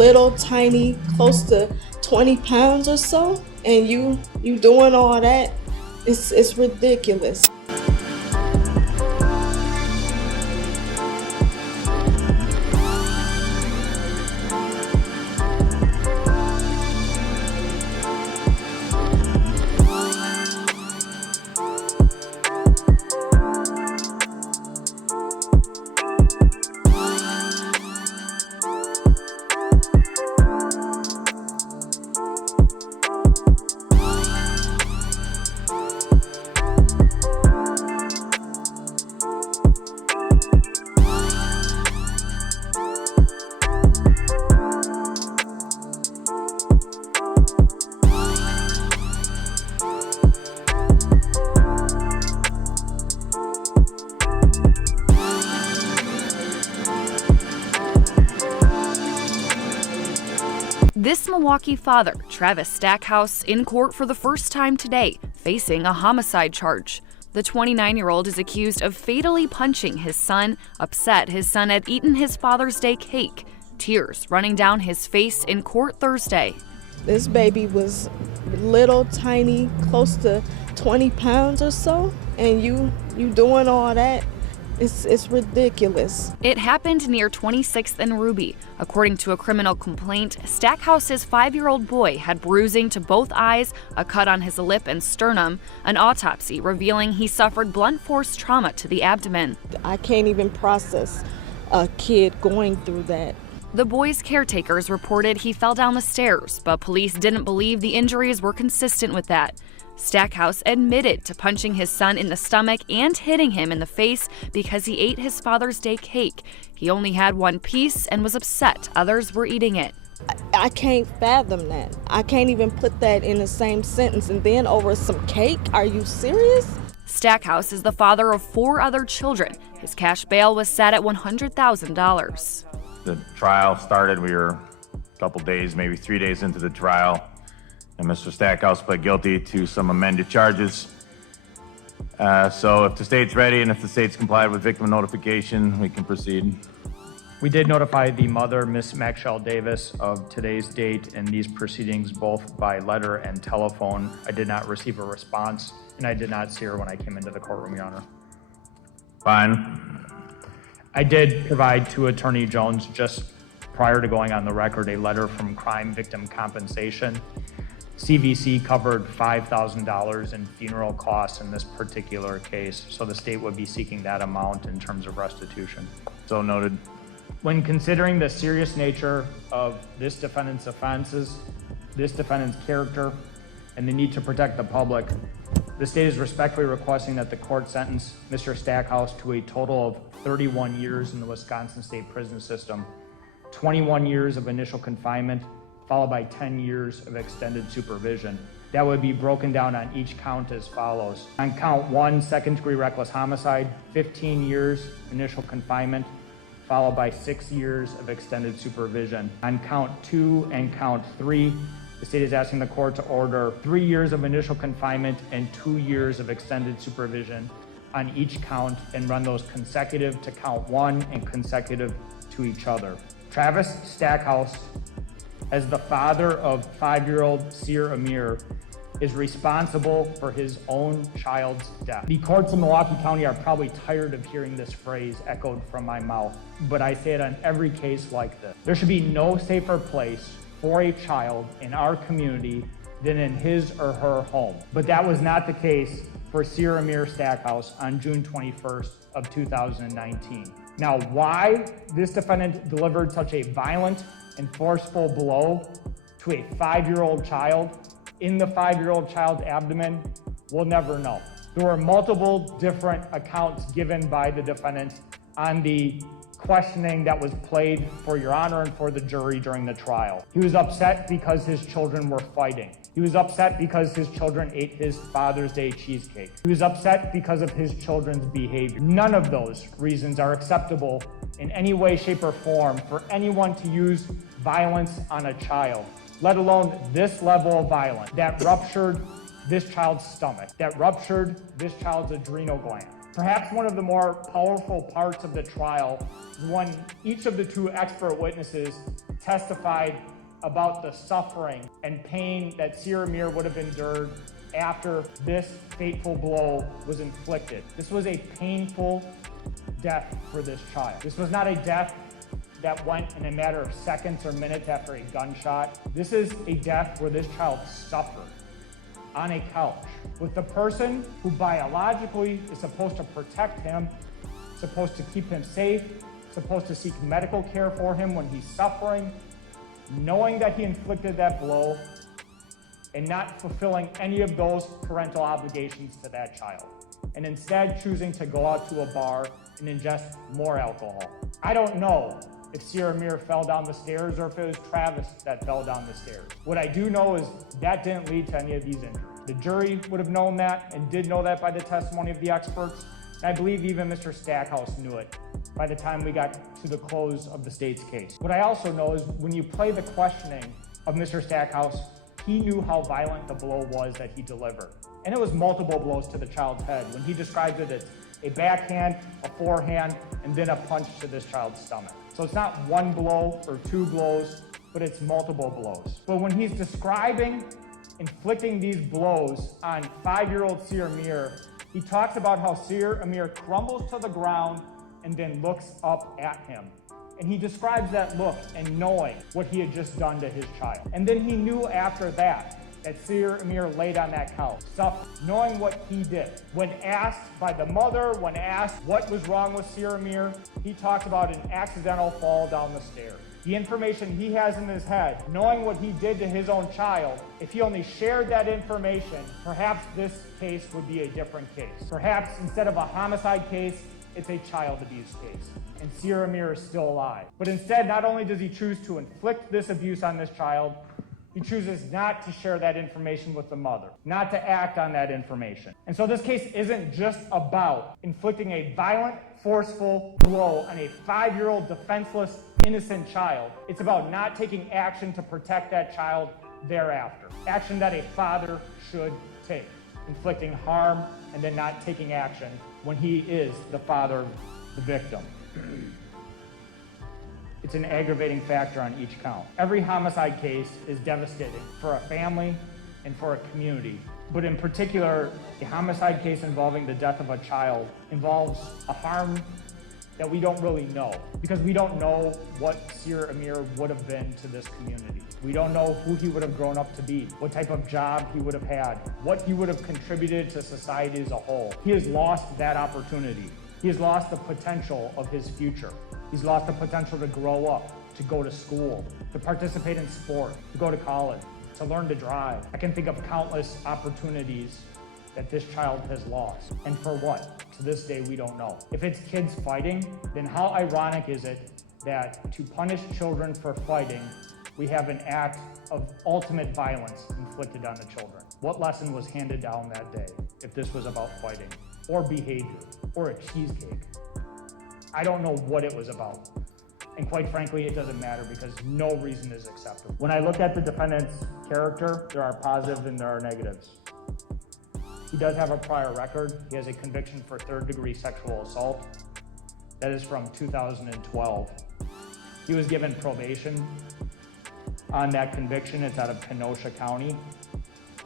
little tiny, close to 20 pounds or so, and you doing all that, it's ridiculous. This Milwaukee father, Travis Stackhouse, in court for the first time today, facing a homicide charge. The 29-year-old is accused of fatally punching his son, upset his son had eaten his Father's Day cake, tears running down his face in court Thursday. This baby was little tiny, close to 20 pounds or so, and you doing all that, it's ridiculous. It happened near 26th and Ruby. According to a criminal complaint, Stackhouse's 5-year-old boy had bruising to both eyes, a cut on his lip and sternum, an autopsy revealing he suffered blunt force trauma to the abdomen. I can't even process a kid going through that. The boy's caretakers reported he fell down the stairs, but police didn't believe the injuries were consistent with that. Stackhouse admitted to punching his son in the stomach and hitting him in the face because he ate his Father's Day cake. He only had one piece and was upset others were eating it. I can't fathom that. I can't even put that in the same sentence. And then over some cake? Are you serious? Stackhouse is the father of 4 other children. His cash bail was set at $100,000. The trial started, we were a couple days, maybe 3 days into the trial, and Mr. Stackhouse pled guilty to some amended charges. So if the state's ready and if the state's complied with victim notification, we can proceed. We did notify the mother, Miss Maxwell Davis, of today's date and these proceedings both by letter and telephone. I did not receive a response, and I did not see her when I came into the courtroom, Your Honor. Fine. I did provide to Attorney Jones, just prior to going on the record, a letter from Crime Victim Compensation. CVC covered $5,000 in funeral costs in this particular case, so the state would be seeking that amount in terms of restitution. So noted. When considering the serious nature of this defendant's offenses, this defendant's character, and the need to protect the public, the state is respectfully requesting that the court sentence Mr. Stackhouse to a total of 31 years in the Wisconsin State Prison System, 21 years of initial confinement, followed by 10 years of extended supervision. That would be broken down on each count as follows. On count 1, second-degree reckless homicide, 15 years initial confinement, followed by 6 years of extended supervision. On count 2 and count 3, the state is asking the court to order 3 years of initial confinement and 2 years of extended supervision on each count and run those consecutive to count 1 and consecutive to each other. Travis Stackhouse, as the father of 5-year-old Seer Amir, is responsible for his own child's death. The courts in Milwaukee County are probably tired of hearing this phrase echoed from my mouth, but I say it on every case like this. There should be no safer place for a child in our community than in his or her home. But that was not the case for Seer Amir Stackhouse on June 21st of 2019. Now, why this defendant delivered such a violent and forceful blow to a 5-year-old child in the 5-year-old child's abdomen, we'll never know. There were multiple different accounts given by the defendant on the questioning that was played for Your Honor and for the jury during the trial. He was upset because his children were fighting. He was upset because his children ate his Father's Day cheesecake. He was upset because of his children's behavior. None of those reasons are acceptable in any way, shape, or form for anyone to use violence on a child, let alone this level of violence that ruptured this child's stomach, that ruptured this child's adrenal gland. Perhaps one of the more powerful parts of the trial is when each of the two expert witnesses testified about the suffering and pain that Sierra Mir would have endured after this fateful blow was inflicted. This was a painful death for this child. This was not a death that went in a matter of seconds or minutes after a gunshot. This is a death where this child suffered on a couch with the person who biologically is supposed to protect him, supposed to keep him safe, supposed to seek medical care for him when he's suffering, knowing that he inflicted that blow and not fulfilling any of those parental obligations to that child, and instead choosing to go out to a bar and ingest more alcohol. I don't know if Sierra Mir fell down the stairs or if it was Travis that fell down the stairs. What I do know is that didn't lead to any of these injuries. The jury would have known that and did know that by the testimony of the experts. And I believe even Mr. Stackhouse knew it by the time we got to the close of the state's case. What I also know is when you play the questioning of Mr. Stackhouse, he knew how violent the blow was that he delivered. And it was multiple blows to the child's head. When he describes it, it's a backhand, a forehand, and then a punch to this child's stomach. So it's not one blow or two blows, but it's multiple blows. But when he's describing inflicting these blows on 5-year-old Sierra Mir, he talks about how Sierra Mir crumbles to the ground and then looks up at him. And he describes that look and knowing what he had just done to his child. And then he knew after that Sierra Mir laid on that couch, suffered, knowing what he did. When asked by the mother, when asked what was wrong with Sierra Mir, he talks about an accidental fall down the stairs. The information he has in his head, knowing what he did to his own child, if he only shared that information, perhaps this case would be a different case. Perhaps instead of a homicide case, it's a child abuse case, and Sierra Mir is still alive. But instead, not only does he choose to inflict this abuse on this child, he chooses not to share that information with the mother, not to act on that information. And so this case isn't just about inflicting a violent, forceful blow on a 5-year-old defenseless, innocent child. It's about not taking action to protect that child thereafter. Action that a father should take. Inflicting harm and then not taking action when he is the father of the victim. It's an aggravating factor on each count. Every homicide case is devastating for a family and for a community. But in particular, a homicide case involving the death of a child involves a harm that we don't really know, because we don't know what Sierra Mir would have been to this community. We don't know who he would have grown up to be, what type of job he would have had, what he would have contributed to society as a whole. He has lost that opportunity. He has lost the potential of his future. He's lost the potential to grow up, to go to school, to participate in sport, to go to college, to learn to drive. I can think of countless opportunities that this child has lost. And for what? To this day, we don't know. If it's kids fighting, then how ironic is it that to punish children for fighting, we have an act of ultimate violence inflicted on the children? What lesson was handed down that day if this was about fighting, or behavior, or a cheesecake? I don't know what it was about. And quite frankly, it doesn't matter because no reason is acceptable. When I look at the defendant's character, there are positives and there are negatives. He does have a prior record. He has a conviction for third-degree sexual assault. That is from 2012. He was given probation on that conviction. It's out of Kenosha County.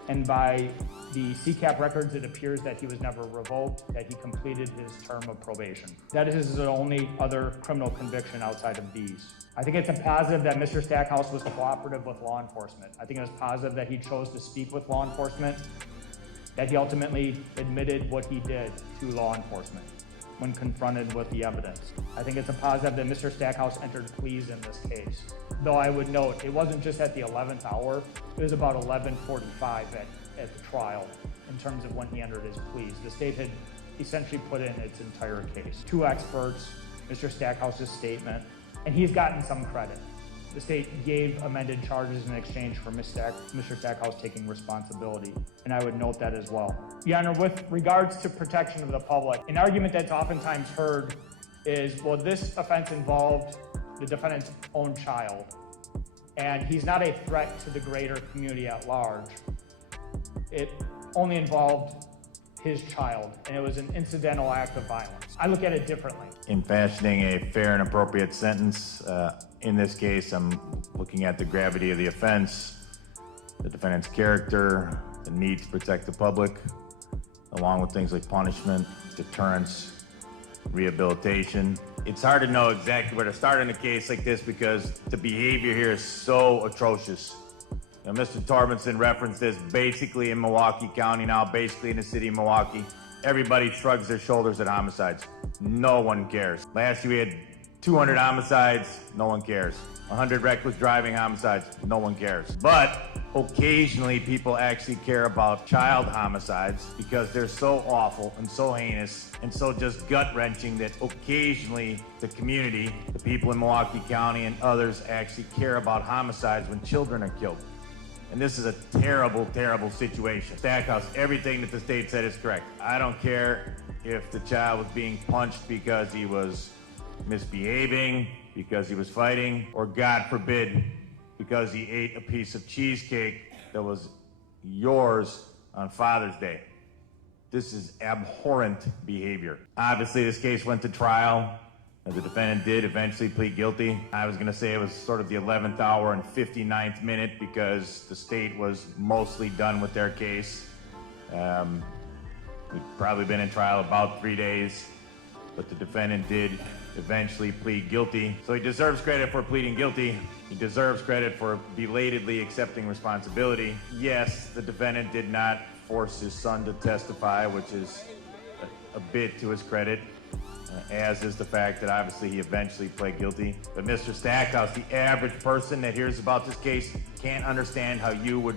And by the CCAP records, it appears that he was never revoked, that he completed his term of probation. That is his only other criminal conviction outside of these. I think it's a positive that Mr. Stackhouse was cooperative with law enforcement. I think it was positive that he chose to speak with law enforcement, that he ultimately admitted what he did to law enforcement when confronted with the evidence. I think it's a positive that Mr. Stackhouse entered pleas in this case. Though I would note, it wasn't just at the 11th hour, it was about 11:45 at the trial in terms of when he entered his pleas. The state had essentially put in its entire case. 2 experts, Mr. Stackhouse's statement, and he's gotten some credit. The state gave amended charges in exchange for Mr. Stackhouse taking responsibility, and I would note that as well. Your Honor, with regards to protection of the public, an argument that's oftentimes heard is, well, this offense involved the defendant's own child, and he's not a threat to the greater community at large. It only involved his child, and it was an incidental act of violence. I look at it differently. In fashioning a fair and appropriate sentence, in this case, I'm looking at the gravity of the offense, the defendant's character, the need to protect the public, along with things like punishment, deterrence, rehabilitation. It's hard to know exactly where to start in a case like this because the behavior here is so atrocious. Now, Mr. Torbenson referenced this basically in Milwaukee County now, basically in the city of Milwaukee. Everybody shrugs their shoulders at homicides. No one cares. Last year we had 200 homicides, no one cares. 100 reckless driving homicides, no one cares. But occasionally people actually care about child homicides because they're so awful and so heinous and so just gut-wrenching that occasionally the community, the people in Milwaukee County and others actually care about homicides when children are killed. And this is a terrible, terrible situation. Stackhouse, everything that the state said is correct. I don't care if the child was being punched because he was misbehaving, because he was fighting, or God forbid, because he ate a piece of cheesecake that was yours on Father's Day. This is abhorrent behavior. Obviously, this case went to trial. The defendant did eventually plead guilty. I was gonna say it was sort of the 11th hour and 59th minute because the state was mostly done with their case. We'd probably been in trial about 3 days, but the defendant did eventually plead guilty. So he deserves credit for pleading guilty. He deserves credit for belatedly accepting responsibility. Yes, the defendant did not force his son to testify, which is a bit to his credit. As is the fact that obviously he eventually pled guilty. But Mr. Stackhouse, the average person that hears about this case can't understand how you would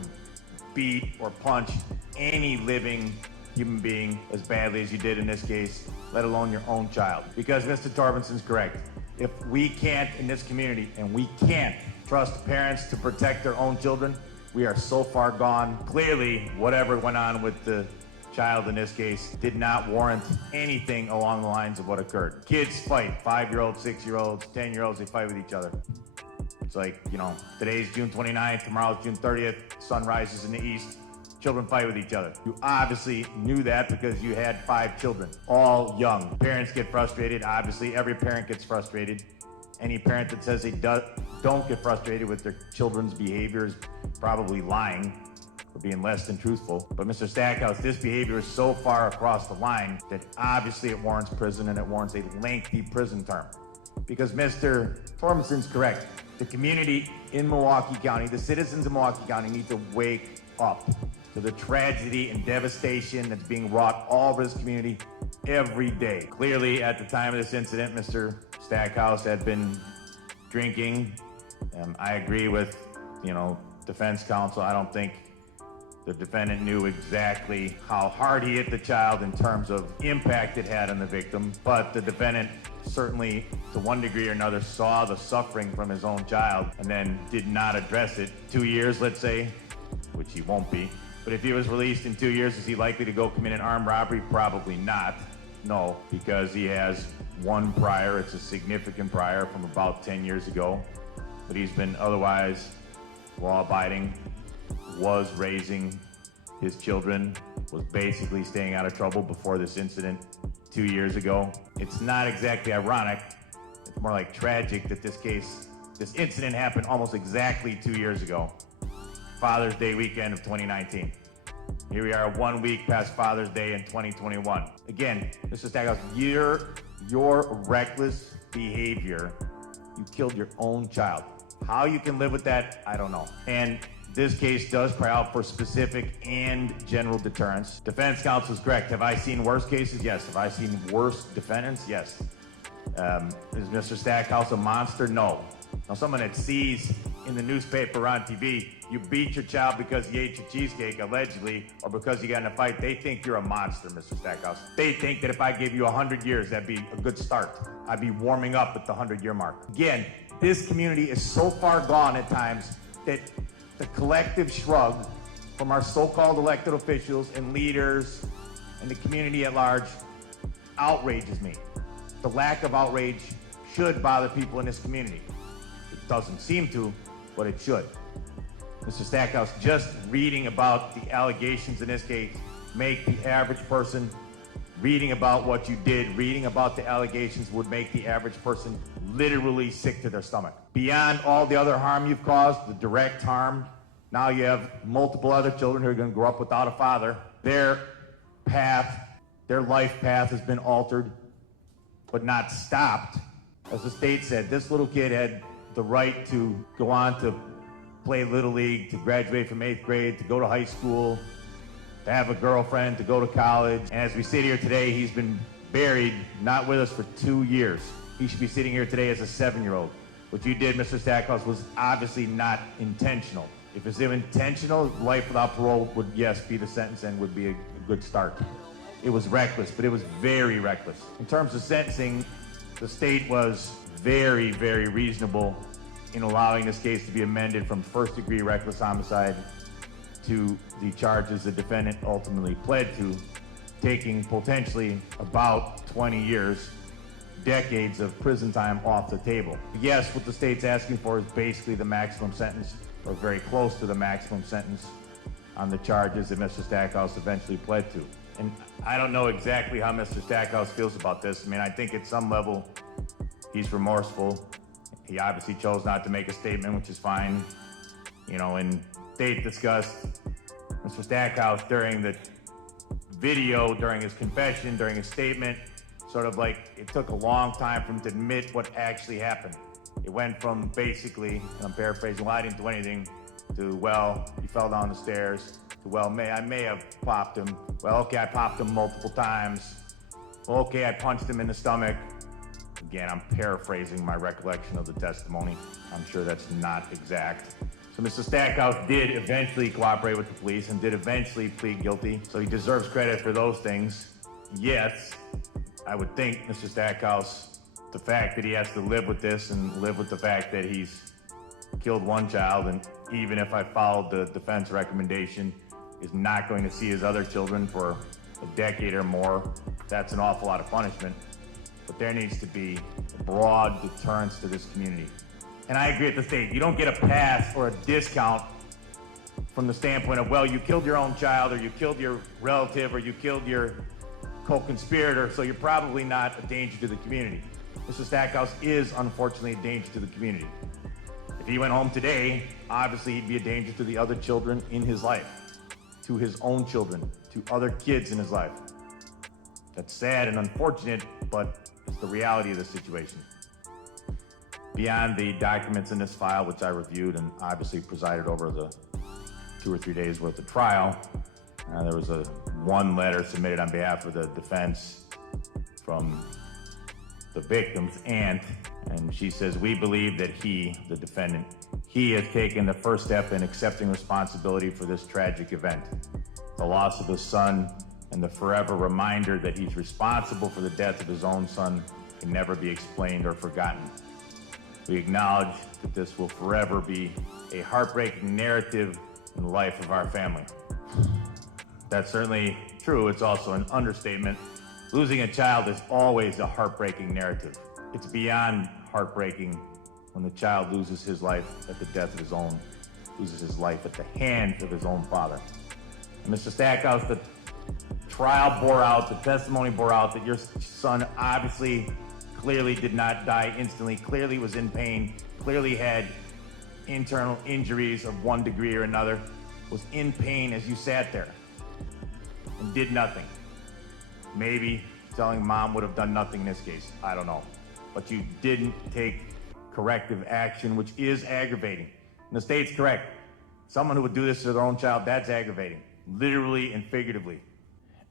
beat or punch any living human being as badly as you did in this case, let alone your own child. Because Mr. Torbenson's correct. If we can't in this community, and we can't trust parents to protect their own children, we are so far gone. Clearly, whatever went on with the child in this case did not warrant anything along the lines of what occurred. Kids fight, 5-year-olds, 6-year-olds, 10-year-olds, they fight with each other. It's like, you know, today's June 29th, tomorrow's June 30th, sun rises in the east, children fight with each other. You obviously knew that because you had 5 children, all young. Parents get frustrated, obviously every parent gets frustrated. Any parent that says they don't get frustrated with their children's behavior is probably lying, being less than truthful. But Mr. Stackhouse, this behavior is so far across the line that obviously it warrants prison and it warrants a lengthy prison term. Because Mr. Torbenson's correct. The community in Milwaukee County, the citizens of Milwaukee County need to wake up to the tragedy and devastation that's being wrought all over this community every day. Clearly, at the time of this incident, Mr. Stackhouse had been drinking. I agree with, defense counsel. I don't think the defendant knew exactly how hard he hit the child in terms of impact it had on the victim, but the defendant certainly, to one degree or another, saw the suffering from his own child and then did not address it. 2 years, let's say, which he won't be. But if he was released in 2 years, is he likely to go commit an armed robbery? Probably not. No, because he has one prior. It's a significant prior from about 10 years ago. But he's been otherwise law-abiding, was raising his children, was basically staying out of trouble before this incident 2 years ago. It's not exactly ironic. It's more like tragic that this incident happened almost exactly 2 years ago. Father's Day weekend of 2019. Here we are 1 week past Father's Day in 2021. Again, Mr. Stackhouse, your reckless behavior, you killed your own child. How you can live with that, I don't know. And this case does cry out for specific and general deterrence. Defense counsel is correct. Have I seen worse cases? Yes. Have I seen worse defendants? Yes. Is Mr. Stackhouse a monster? No. Now, someone that sees in the newspaper or on TV, you beat your child because he ate your cheesecake, allegedly, or because you got in a fight, they think you're a monster, Mr. Stackhouse. They think that if I gave you 100 years, that'd be a good start. I'd be warming up at the 100-year mark. Again, this community is so far gone at times that the collective shrug from our so-called elected officials and leaders and the community at large outrages me. The lack of outrage should bother people in this community. It doesn't seem to, but it should. Mr. Stackhouse, just reading about the allegations in this case make the average person, reading about what you did, reading about the allegations, would make the average person literally sick to their stomach. Beyond all the other harm you've caused, the direct harm, now you have multiple other children who are going to grow up without a father. Their path, their life path has been altered, but not stopped. As the state said, this little kid had the right to go on to play Little League, to graduate from 8th grade, to go to high school, to have a girlfriend, to go to college. And as we sit here today, he's been buried, not with us for 2 years. He should be sitting here today as a 7-year-old. What you did, Mr. Stackhouse, was obviously not intentional. If it's intentional, life without parole would, yes, be the sentence and would be a good start. It was reckless, but it was very reckless. In terms of sentencing, the state was very, very reasonable in allowing this case to be amended from first-degree reckless homicide to the charges the defendant ultimately pled to, taking potentially about 20 years, decades of prison time off the table. Yes, what the state's asking for is basically the maximum sentence, or very close to the maximum sentence, on the charges that Mr. Stackhouse eventually pled to. And I don't know exactly how Mr. Stackhouse feels about this. I mean, I think at some level he's remorseful. He obviously chose not to make a statement, which is fine. You know, and state discussed Mr. Stackhouse during the video, during his confession, during his statement, sort of like it took a long time for him to admit what actually happened. It went from basically, and I'm paraphrasing, well, I didn't do anything, to, well, he fell down the stairs, to, well, I may have popped him. Well, okay, I popped him multiple times. Well, okay, I punched him in the stomach. Again, I'm paraphrasing my recollection of the testimony. I'm sure that's not exact. So Mr. Stackhouse did eventually cooperate with the police and did eventually plead guilty. So he deserves credit for those things. Yes, I would think Mr. Stackhouse, the fact that he has to live with this and live with the fact that he's killed one child, and even if I followed the defense recommendation, is not going to see his other children for a decade or more. That's an awful lot of punishment. But there needs to be a broad deterrence to this community. And I agree with the state. You don't get a pass or a discount from the standpoint of, well, you killed your own child, or you killed your relative, or you killed your co-conspirator, so you're probably not a danger to the community. Mr. Stackhouse is, unfortunately, a danger to the community. If he went home today, obviously he'd be a danger to the other children in his life, to his own children, to other kids in his life. That's sad and unfortunate, but it's the reality of the situation. Beyond the documents in this file, which I reviewed and obviously presided over the 2 or 3 days worth of trial, there was one letter submitted on behalf of the defense from the victim's aunt, and she says, we believe that he, the defendant, he has taken the first step in accepting responsibility for this tragic event. The loss of his son and the forever reminder that he's responsible for the death of his own son can never be explained or forgotten. We acknowledge that this will forever be a heartbreaking narrative in the life of our family. That's certainly true. It's also an understatement. Losing a child is always a heartbreaking narrative. It's beyond heartbreaking when the child loses his life at the death of his own, loses his life at the hands of his own father. And Mr. Stackhouse, the trial bore out, the testimony bore out that your son obviously clearly did not die instantly, clearly was in pain, clearly had internal injuries of one degree or another, was in pain as you sat there and did nothing. Maybe telling mom would have done nothing in this case, I don't know. But you didn't take corrective action, which is aggravating. And the state's correct. Someone who would do this to their own child, that's aggravating, literally and figuratively.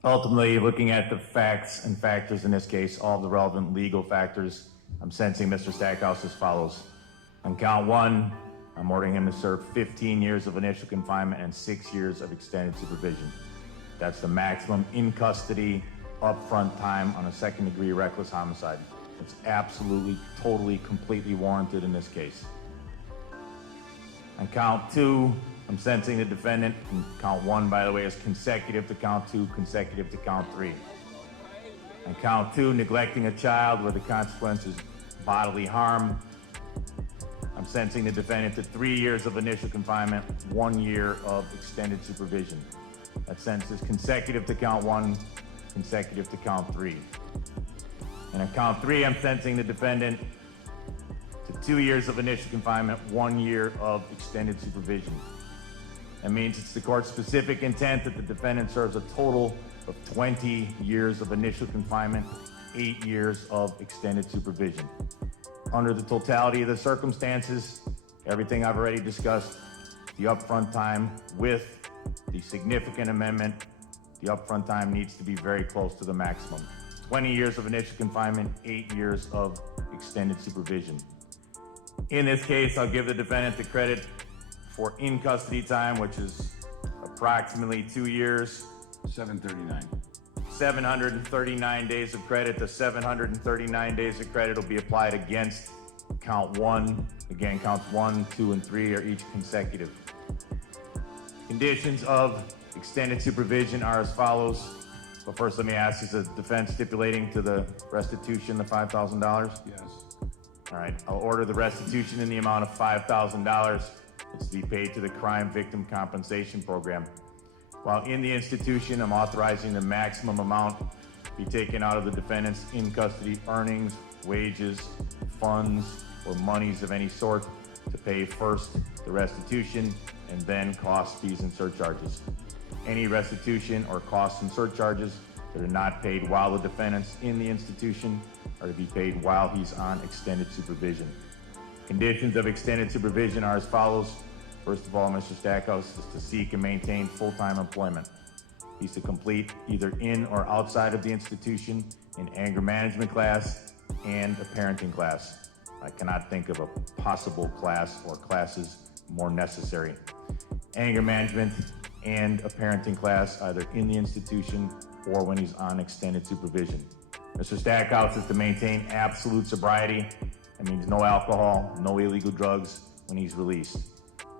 Ultimately, looking at the facts and factors in this case, all the relevant legal factors, I'm sentencing Mr. Stackhouse as follows. On count 1, I'm ordering him to serve 15 years of initial confinement and 6 years of extended supervision. That's the maximum in custody, upfront time on a second-degree reckless homicide. It's absolutely, totally, completely warranted in this case. On count 2, I'm sentencing the defendant, and count 1, by the way, is consecutive to count 2, consecutive to count 3. On count 2, neglecting a child where the consequence is bodily harm, I'm sentencing the defendant to 3 years of initial confinement, 1 year of extended supervision. That sentence is consecutive to count 1, consecutive to count 3. And on count 3, I'm sentencing the defendant to 2 years of initial confinement, 1 year of extended supervision. That means it's the court's specific intent that the defendant serves a total of 20 years of initial confinement, 8 years of extended supervision. Under the totality of the circumstances, everything I've already discussed, the upfront time with the significant amendment, the upfront time needs to be very close to the maximum. 20 years of initial confinement, 8 years of extended supervision. In this case, I'll give the defendant the credit for in-custody time, which is approximately 2 years. 739. 739 days of credit. The 739 days of credit will be applied against count 1. Again, counts 1, 2, and 3 are each consecutive. Conditions of extended supervision are as follows. But first, let me ask, is the defense stipulating to the restitution the $5,000? Yes. All right, I'll order the restitution in the amount of $5,000. It's to be paid to the Crime Victim Compensation Program. While in the institution, I'm authorizing the maximum amount be taken out of the defendant's in-custody earnings, wages, funds, or monies of any sort to pay first the restitution and then costs, fees, and surcharges. Any restitution or costs and surcharges that are not paid while the defendant's in the institution are to be paid while he's on extended supervision. Conditions of extended supervision are as follows. First of all, Mr. Stackhouse is to seek and maintain full-time employment. He's to complete either in or outside of the institution an anger management class and a parenting class. I cannot think of a possible class or classes more necessary. Anger management and a parenting class either in the institution or when he's on extended supervision. Mr. Stackhouse is to maintain absolute sobriety. That means no alcohol, no illegal drugs when he's released.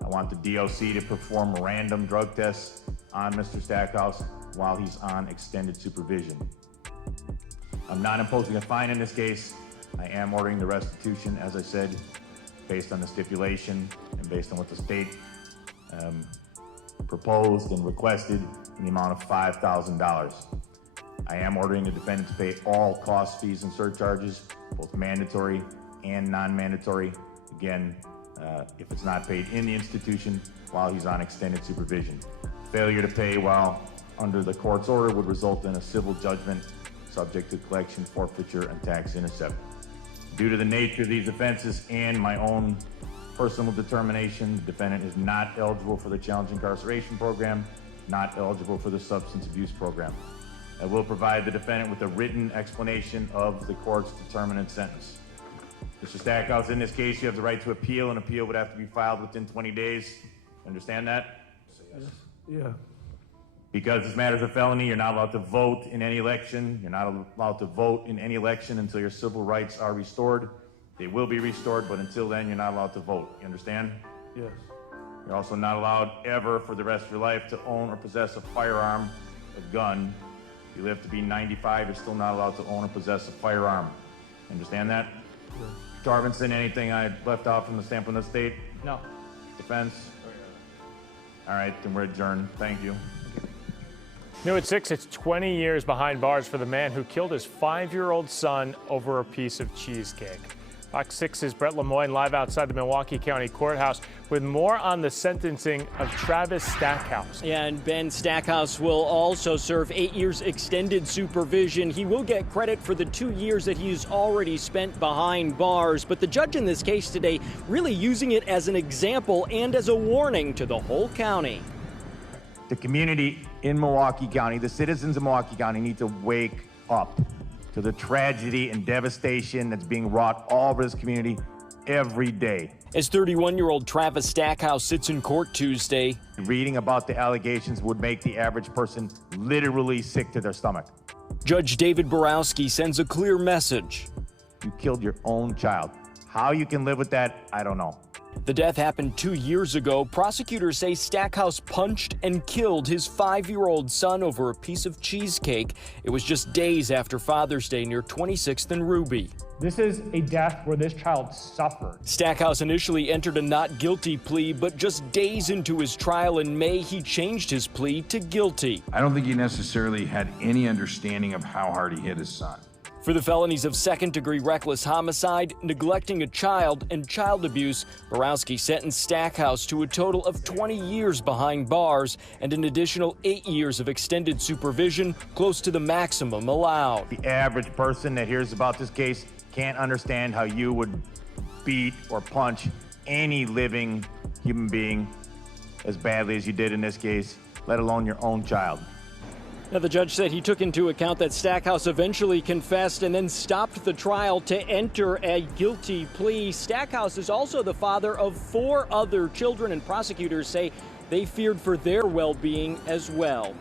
I want the DOC to perform random drug tests on Mr. Stackhouse while he's on extended supervision. I'm not imposing a fine in this case. I am ordering the restitution, as I said, based on the stipulation and based on what the state proposed and requested in the amount of $5,000. I am ordering the defendant to pay all costs, fees, and surcharges, both mandatory and non-mandatory. Again, if it's not paid in the institution while he's on extended supervision. Failure to pay while under the court's order would result in a civil judgment subject to collection, forfeiture, and tax intercept. Due to the nature of these offenses and my own personal determination, the defendant is not eligible for the challenge incarceration program, not eligible for the substance abuse program. I will provide the defendant with a written explanation of the court's determinant sentence. Mr. Stackhouse, in this case, you have the right to appeal. An appeal would have to be filed within 20 days. Understand that? Yeah. Because this matter is a felony, you're not allowed to vote in any election. You're not allowed to vote in any election until your civil rights are restored. They will be restored, but until then, you're not allowed to vote. You understand? Yes. You're also not allowed ever for the rest of your life to own or possess a firearm, a gun. If you live to be 95, you're still not allowed to own or possess a firearm. Understand that? Yes. Tarvinson, anything I left out from the standpoint of the state? No. Defense? All right, then we're adjourned. Thank you. New at 6, it's 20 years behind bars for the man who killed his 5-year-old son over a piece of cheesecake. Fox 6's Brett Lemoyne live outside the Milwaukee County Courthouse with more on the sentencing of Travis Stackhouse. And Ben Stackhouse will also serve 8 years extended supervision. He will get credit for the 2 years that he's already spent behind bars. But the judge in this case today really using it as an example and as a warning to the whole county. The community in Milwaukee County, the citizens of Milwaukee County need to wake up to the tragedy and devastation that's being wrought all over this community every day. As 31-year-old Travis Stackhouse sits in court Tuesday, reading about the allegations would make the average person literally sick to their stomach. Judge David Borowski sends a clear message. You killed your own child. How you can live with that, I don't know. The death happened 2 years ago. Prosecutors say Stackhouse punched and killed his 5-year-old son over a piece of cheesecake. It was just days after Father's Day near 26th and Ruby. This is a death where this child suffered. Stackhouse initially entered a not guilty plea, but just days into his trial in May, he changed his plea to guilty. I don't think he necessarily had any understanding of how hard he hit his son. For the felonies of second-degree reckless homicide, neglecting a child, and child abuse, Borowski sentenced Stackhouse to a total of 20 years behind bars and an additional 8 years of extended supervision, close to the maximum allowed. The average person that hears about this case can't understand how you would beat or punch any living human being as badly as you did in this case, let alone your own child. Now, the judge said he took into account that Stackhouse eventually confessed and then stopped the trial to enter a guilty plea. Stackhouse is also the father of 4 other children, and prosecutors say they feared for their well-being as well.